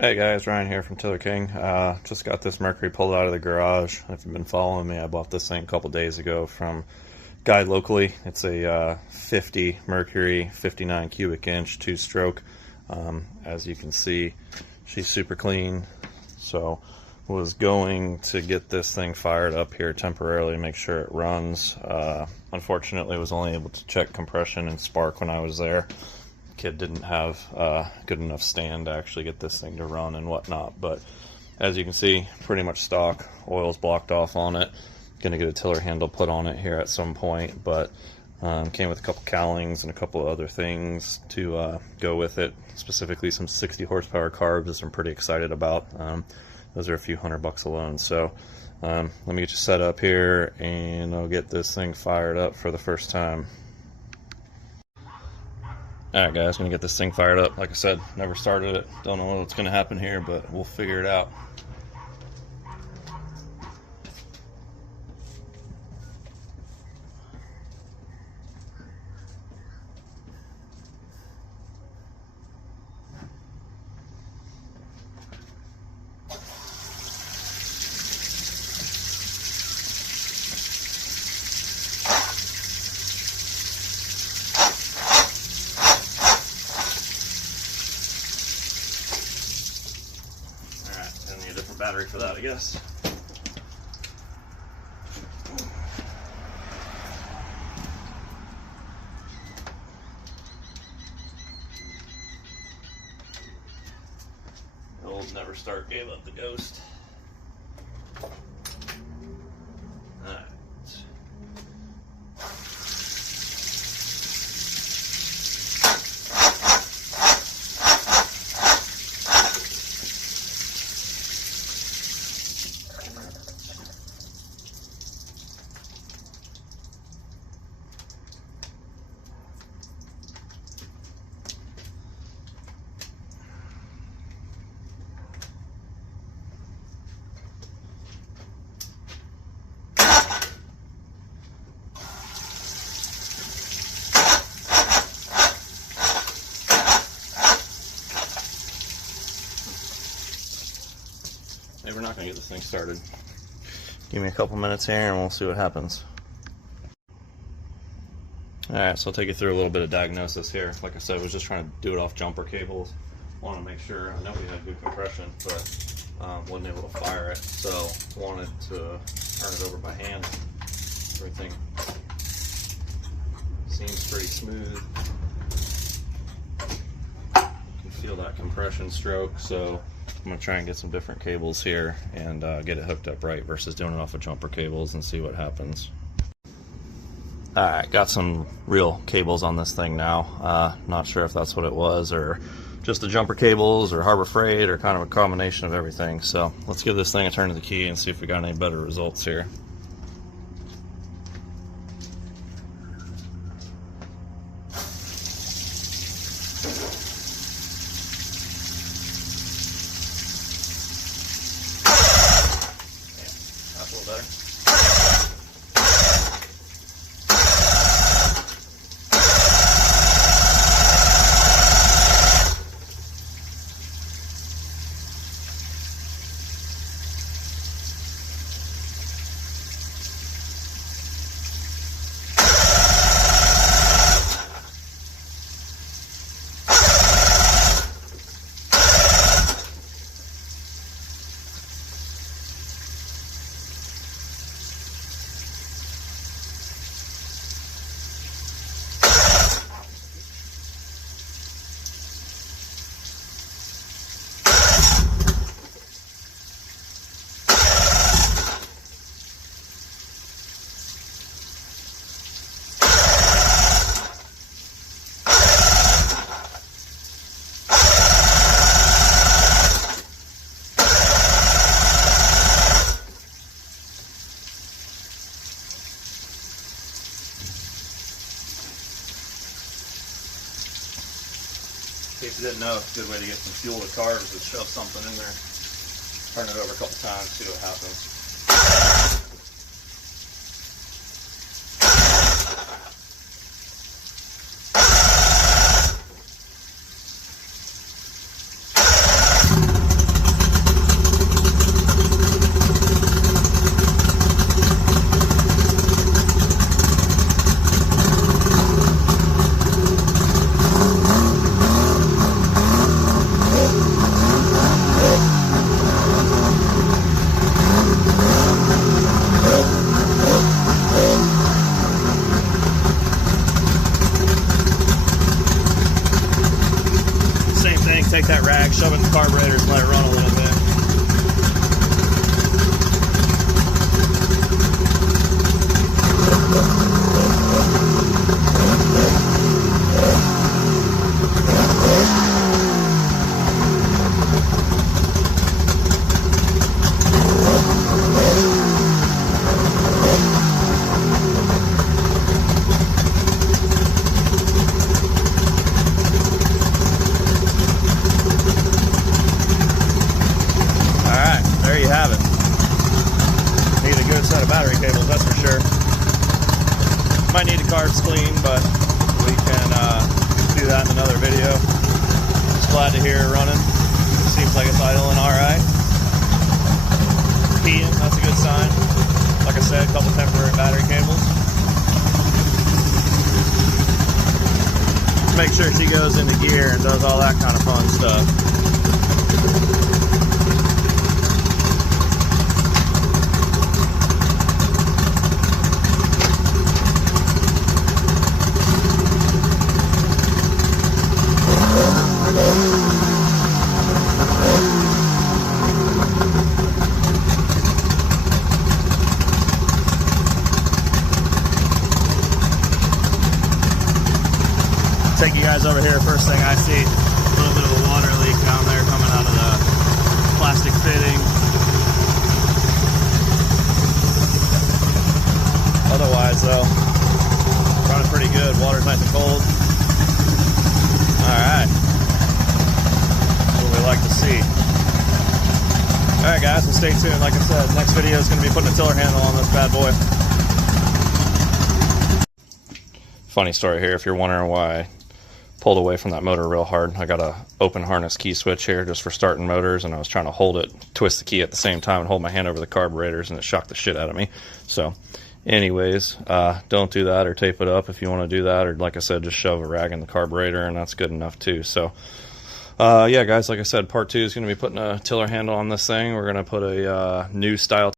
Hey guys, Ryan here from Tiller King. Just got this Mercury pulled out of the garage. If you've been following me, I bought this thing a couple days ago from a guy locally. It's a 50 Mercury 59 cubic inch 2-stroke. As you can see, she's super clean. So was going to get this thing fired up here temporarily, make sure it runs. Unfortunately, was only able to check compression and spark when I was there. Kid didn't have good enough stand to actually get this thing to run and whatnot, but as you can see, pretty much stock. Oil's blocked off on it. Gonna get a tiller handle put on it here at some point, but came with a couple cowlings and a couple of other things to go with it, specifically some 60 horsepower carbs, which I'm pretty excited about. Those are a few $100 alone. So let me get you set up here and I'll get this thing fired up for the first time. Alright guys, gonna get this thing fired up. Like I said, never started it. Don't know what's gonna happen here, but we'll figure it out. Need a different battery for that, I guess. The old never start gave up the ghost. Alright. Maybe we're not going to get this thing started. Give me a couple minutes here and we'll see what happens. Alright, so I'll take you through a little bit of diagnosis here. Like I said, I was just trying to do it off jumper cables. Want to make sure, I know we had good compression, but wasn't able to fire it. So wanted to turn it over by hand. Everything seems pretty smooth. You can feel that compression stroke, so I'm going to try and get some different cables here and get it hooked up right versus doing it off of jumper cables and see what happens. Alright, got some real cables on this thing now. Not sure if that's what it was or just the jumper cables or Harbor Freight or kind of a combination of everything. So let's give this thing a turn to the key and see if we got any better results here. That's a little better. In case you didn't know, it's a good way to get some fuel to carbs is shove something in there, turn it over a couple times, see what happens. take that rag, shove it in the carburetors, and let it run a little bit. Have it. Need a good set of battery cables, that's for sure. Might need the carbs clean, but we can do that in another video. Just glad to hear it running. Seems like it's idling alright. Heating, that's a good sign. Like I said, a couple temporary battery cables. Make sure she goes into gear and does all that kind of fun stuff. Take you guys over here. First thing I see, a little bit of a water leak down there coming out of the plastic fitting. Otherwise though, running pretty good. Water's nice and cold. Alright, that's what we like to see. Alright guys, well stay tuned. Like I said, next video is going to be putting a tiller handle on this bad boy. Funny story here, if you're wondering why I pulled away from that motor real hard. I got a open harness key switch here just for starting motors, and I was trying to hold it, twist the key at the same time and hold my hand over the carburetors, and it shocked the shit out of me. So anyways, don't do that or tape it up if you want to do that, or like I said, just shove a rag in the carburetor and that's good enough too. So yeah guys, like I said, part 2 is going to be putting a tiller handle on this thing. We're going to put a new style